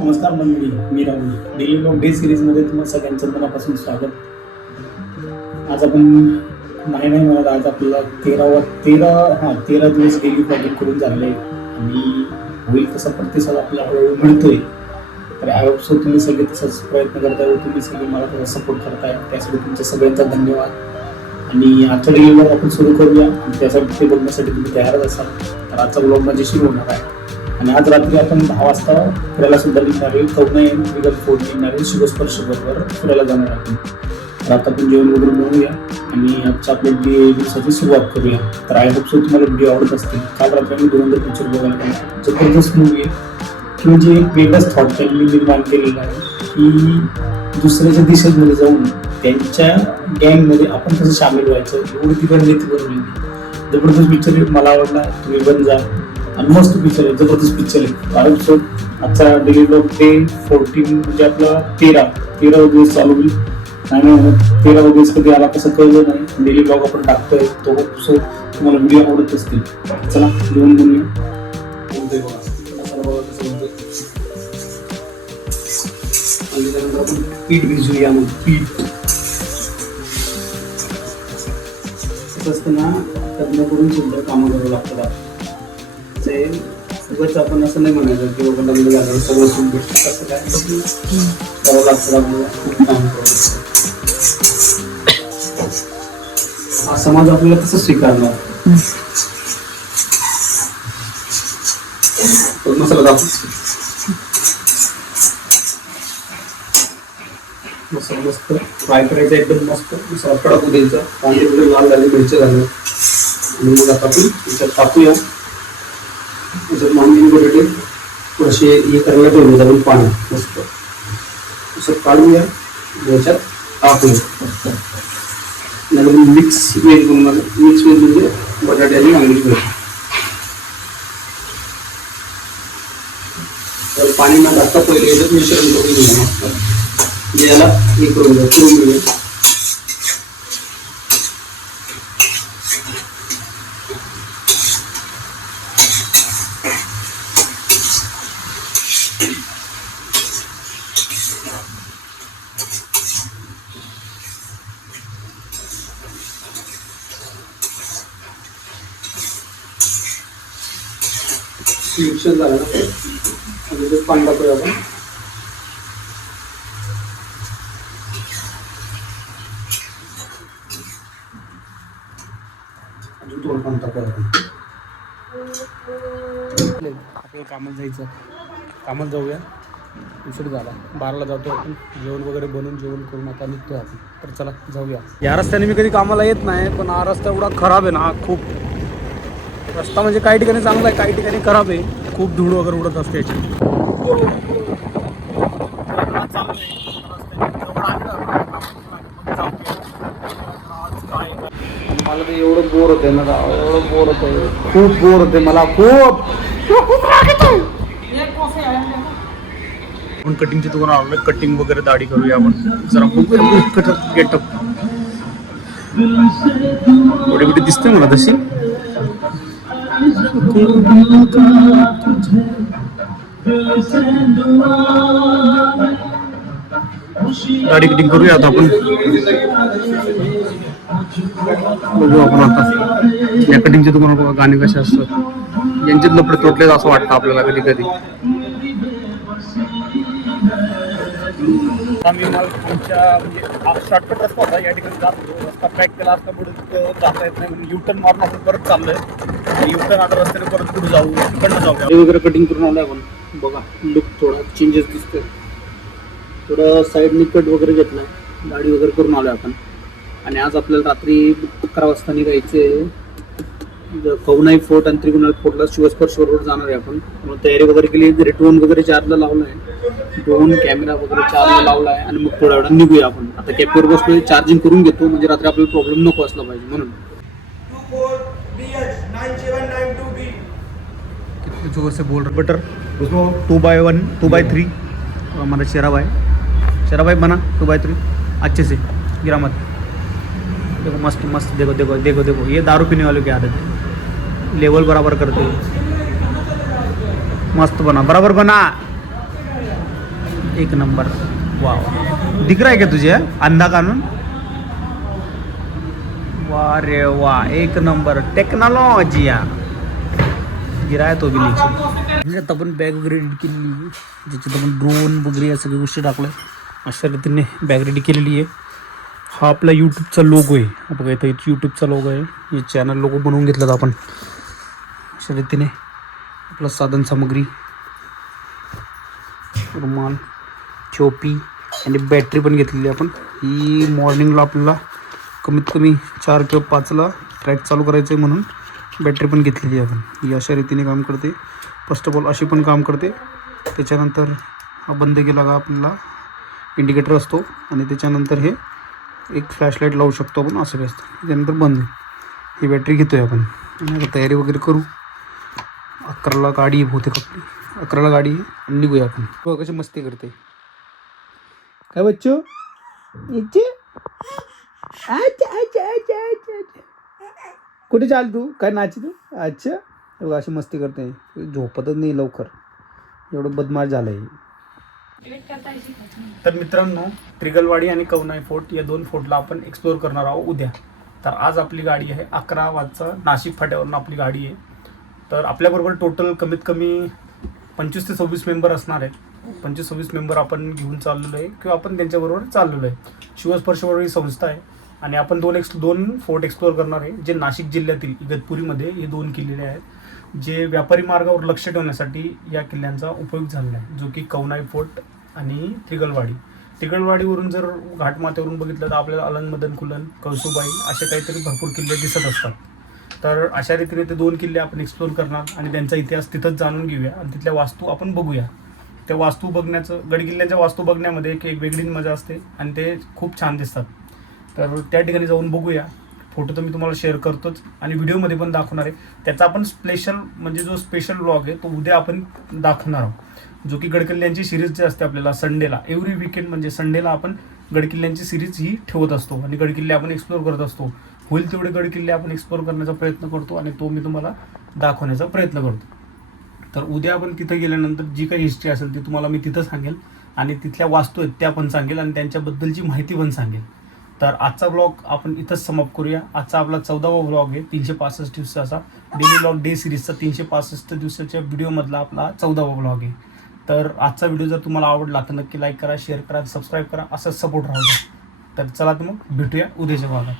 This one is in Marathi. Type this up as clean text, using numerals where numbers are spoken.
नमस्कार मंडळी, मी राहुल. डेली ब्लॉग डे सिरीजमध्ये तुम्हा सगळ्यांचं मनापासून स्वागत. आज आपण नाही म्हणत, आज आपल्याला 13 दिवस डेली ब्लॉगिंग करून झाले आणि होईल तसा प्रतिसाद आपल्याला हळूहळू मिळतोय. तर आय होप सो तुम्ही सगळे तसाच प्रयत्न करताय व तुम्ही सगळे मला तसा सपोर्ट करताय. त्यासाठी तुमच्या सगळ्यांचा धन्यवाद. आणि आजचा डेली ब्लॉग आपण सुरू करूया आणि त्यासाठी ते बघण्यासाठी तुम्ही तयारच असाल. तर आजचा ब्लॉग माझ्याशी होणार आहे आणि आज रात्री आपण 10 वाजता फिरायला सुद्धा निघणार आहे. कवना विगत फोर्ट निघणार आहे. शिवस्पर्श बरोबर फिरायला जाणार आपण. तर आता आपण जेवण वगैरे मिळूया आणि आजच्या आपल्या दिवसाची सुरुवात करूया. तर आय होप सो तुम्हाला व्हिडिओ आवडत असतील. काल रात्री आम्ही धुरंधर पिक्चर बघायला गेलो. जबरदस्त मूवी आहे की म्हणजे एक वेगळाच थॉट त्यांनी निर्माण केलेला आहे की दुसऱ्याच्या दिशेमध्ये जाऊन त्यांच्या गँगमध्ये आपण कसं सामील व्हायचं, एवढी ती रणनीती बनवलेली. जबरदस्त पिक्चर आहे, मला आवडला. तुम्ही बन जा आणि मस्त पिक्चर आहे, जबरदस्त पिक्चर आहे. आय होप सो आजचा डेली ब्लॉग डे 14 म्हणजे आपला 13 दिवस चालू होईल. आणि 13 दिवस कधी आला कसं कळलं नाही. डेली ब्लॉग आपण टाकतोय तो होप सो तुम्हाला व्हिडिओ आवडत असतील. चला जेवण बनवूया. आपण पीठ भिजूया. मग पीठ कसं असतं ना, लग्न करून सुद्धा कामं करावं लागतात. ते सगळंच आपण असं नाही म्हणायचं की बाबा लग्न झालं सगळं सुन भेटतं. कसं काय करावं लागतं आपल्याला, खूप काम करावं. हा समाज आपल्याला तसं स्वीकारणार. मसाला दाखव. मसाला मस्त फ्राय करायचा, एकदम मस्त मसाला कडक द्यायचा. कांदे वगैरे लाल झाले, मिरच्या झाले आणि मग आता आपण त्याच्यात टाकूया. त्याच्यात मांडणी बटाटे थोडेसे हे करायला ठेवले जाऊन पाणी मस्त असं काढूया. याच्यात टाकूया. मिक्स वेज बनवणार. मिक्स वेज म्हणजे बटाटे आणि वांगी ठेवायचे. तर पाणी न टाकता पहिले याच्यात मिश्रण करून घेऊया. मस्त याला हे करून घ्या, करून घेऊया. मिक्सर झालं ना, आणि पाणी टाकूया आपण. अजून थोडं पाणी टाकूया आपण. आपल्याला कामाला जायचं, कामाला जाऊया. उशीर झाला, 12ला जातो आपण. जेवण वगैरे बनवून जेवण करून आता निघतोय आपण. तर चला जाऊया. या रस्त्याने मी कधी कामाला येत नाही, पण हा रस्ता एवढा खराब आहे ना. खूप रस्ता म्हणजे काही ठिकाणी चांगला आहे, काही ठिकाणी खराब आहे. खूप धूळ वगैरे उडत असते याची. मला ते एवढं बोर होते ना, एवढं बोर होतं, खूप बोर होते मला. खूप आपण कटिंगची दुकान आवडलं. कटिंग वगैरे दाढी करूया आपण जरा. खूप गेटअप एवढी कुठे दिसते मला तशी. दाढी कटिंग करूया आता आपण. बघू आपण आता या कटिंगच्या दुकानात बघा गाणे कसे असतात. यांच्यात लपडे तोडलेत असं वाटतं आपल्याला कधी कधी. आम्ही आमच्या म्हणजे शॉर्टकट रस्ता होता, या ठिकाणी जात होतो. रस्ता पॅक केला असता, पुढे जाता येत नाही म्हणून युटर्न मारून आपण परत चाललोय. युटर्न आता रस्त्याने परत पुढे जाऊ, तिकडनं जाऊ. वगैरे कटिंग करून आलोय आपण. बघा लुक थोडा चेंजेस दिसतोय. थोडं साईडनी कट वगैरे घेतलाय, गाडी वगैरे करून आलोय आपण. आणि आज आपल्याला रात्री 11 वाजता निघायचे. कवनाई फोर्ट आणि त्रिगुणाल फोर्टला शिवस्पर्श बरोबर जाणार आहे आपण. तयारी वगैरे केली. ड्रोन वगैरे चार्जला लावला आहे. ड्रोन कॅमेरा वगैरे चार्जला लावला आहे आणि मग थोड्या वेळा निघूया आपण. आता कॅपवर बसलो, चार्जिंग करून घेतो म्हणजे रात्री आपल्याला प्रॉब्लेम नको असला पाहिजे म्हणून. कितने जोर से बोल रहे बटर. 2/1 2/3 हमारा शेरा भाई बना 2/3 अच्छे से गिरा मत. देखो मस्त मस्त. देखो देखो देखो देखो ये दारू पीने वालों की आदत है. लेवल बराबर करते हो. मस्त बना, बराबर बना. एक नंबर. वाह, दिख रहा है क्या तुझे अंधा कानून? वाह रे वाह, एक नंबर टेक्नॉलॉजी. गिराय तो बी नीचे. आता आपण बॅग वगैरे रेडी केलेली आहे, ज्याच्यात आपण ड्रोन वगैरे या सगळ्या गोष्टी टाकल्या. अशा रीतीने बॅग रेडी केलेली आहे. हा आपला यूट्यूबचा लोगो आहे. बघा इथं यूट्यूबचा लोगो आहे. हे चॅनल लोगो बनवून घेतलं आपण. अशा रीतीने आपलं साधन सामग्री, रुमाल, चोपी आणि बॅटरी पण घेतलेली आपण. ही मॉर्निंगला आपल्याला कमीत कमी 4 किंवा 5ला ट्रॅक चालू करायचं आहे म्हणून बॅटरी पण घेतलेली आहे आपण. ही अशा रीतीने काम करते. फर्स्ट ऑफ ऑल अशी पण काम करते. त्याच्यानंतर हा बंद केला का आपल्याला इंडिकेटर असतो आणि त्याच्यानंतर हे एक फ्लॅशलाईट लावू शकतो आपण, असं असतं. त्यानंतर बंद. ही बॅटरी घेतो आहे आपण आणि आता तयारी वगैरे करू. 11ला गाडी बहुतेक आपली, 11ला गाडी आणि निघूया आपण. बघ कशी मस्ती करते. काय बच्चो इच्छे कुठे चाल तू, काय नाची तू? अच्छा, एवढं अशी मस्ती करते. झोपतच नाही लवकर, एवढं बदमाश झालं आहे. तर मित्रांनो, त्रिगलवाडी आणि कवनाई फोर्ट या 2 फोर्टला आपण एक्सप्लोअर करणार आहोत उद्या. तर आज आपली गाडी आहे 11 वाजता नाशिक फाट्यावरून आपली गाडी आहे. तर आपल्याबरोबर टोटल कमीत कमी 25 ते 26 मेंबर असणार आहेत. 25-26 मेंबर आपण घेऊन चाललेलो आहे किंवा आपण त्यांच्याबरोबर चाललेलो आहे. शिवस्पर्शबरोबर ही संस्था आहे आणि आपण 2 फोर्ट एक्सप्लोअर करणार आहे, जे नाशिक जिल्ह्यातील इगतपुरीमध्ये हे 2 किल्ले आहेत, जे व्यापारी मार्गावर लक्ष ठेवण्यासाठी या किल्ल्यांचा उपयोग झालेला आहे, जो की कवनाई फोर्ट आणि त्रिगलवाडी. त्रिगलवाडीवरून जर घाटमाथ्यावरून बघितलं तर आपल्याला अलंग मदन खुलन, कळसुबाई असे काहीतरी भरपूर किल्ले दिसत असतात. तर अशा रीतीने ते 2 किल्ले आपण एक्सप्लोअर करणार आणि त्यांचा इतिहास तिथंच जाणून घेऊया आणि तिथल्या वास्तू आपण बघूया. त्या वास्तू बघण्याचं, गडकिल्ल्यांच्या वास्तू बघण्यामध्ये एक वेगळीच मजा असते आणि ते खूप छान दिसतात. तर त्या ठिकाणी जाऊन बघूया. फोटो तर मी तुम्हाला शेअर करतोच आणि व्हिडिओमध्ये पण दाखवणार आहे. त्याचा आपण स्पेशल म्हणजे जो स्पेशल व्लॉग आहे तो उद्या आपण दाखवणार आहोत, जो की गडकिल्ल्यांची सिरीज जी असते आपल्याला संडेला, एव्हरी वीकेंड म्हणजे संडेला आपण गडकिल्ल्यांची सिरीज ही ठेवत असतो आणि गडकिल्ले आपण एक्सप्लोअर करत असतो. होईल तेवढे गडकिल्ले आपण एक्सप्लोअर करण्याचा प्रयत्न करतो आणि तो मी तुम्हाला दाखवण्याचा प्रयत्न करतो. तर उद्या आपण तिथं गेल्यानंतर जी काही हिस्ट्री असेल ती तुम्हाला मी तिथं सांगेल आणि तिथल्या वास्तू आहेत त्या पण सांगेल आणि त्यांच्याबद्दलची माहिती पण सांगेल. तर आजचा ब्लॉग आपण इथंच समाप्त करूया. आजचा आपला 14वा ब्लॉग आहे 365 दिवसाचा डेली ब्लॉग डे सिरीजचा 365 दिवसाच्या व्हिडिओमधला आपला 14वा ब्लॉग आहे. तर आजचा व्हिडिओ जर तुम्हाला आवडला तर नक्की लाईक करा, शेअर करा, सबस्क्राईब करा, असं सपोर्ट राहू द्या. तर चला तर मग भेटूया उद्याच्या भागात.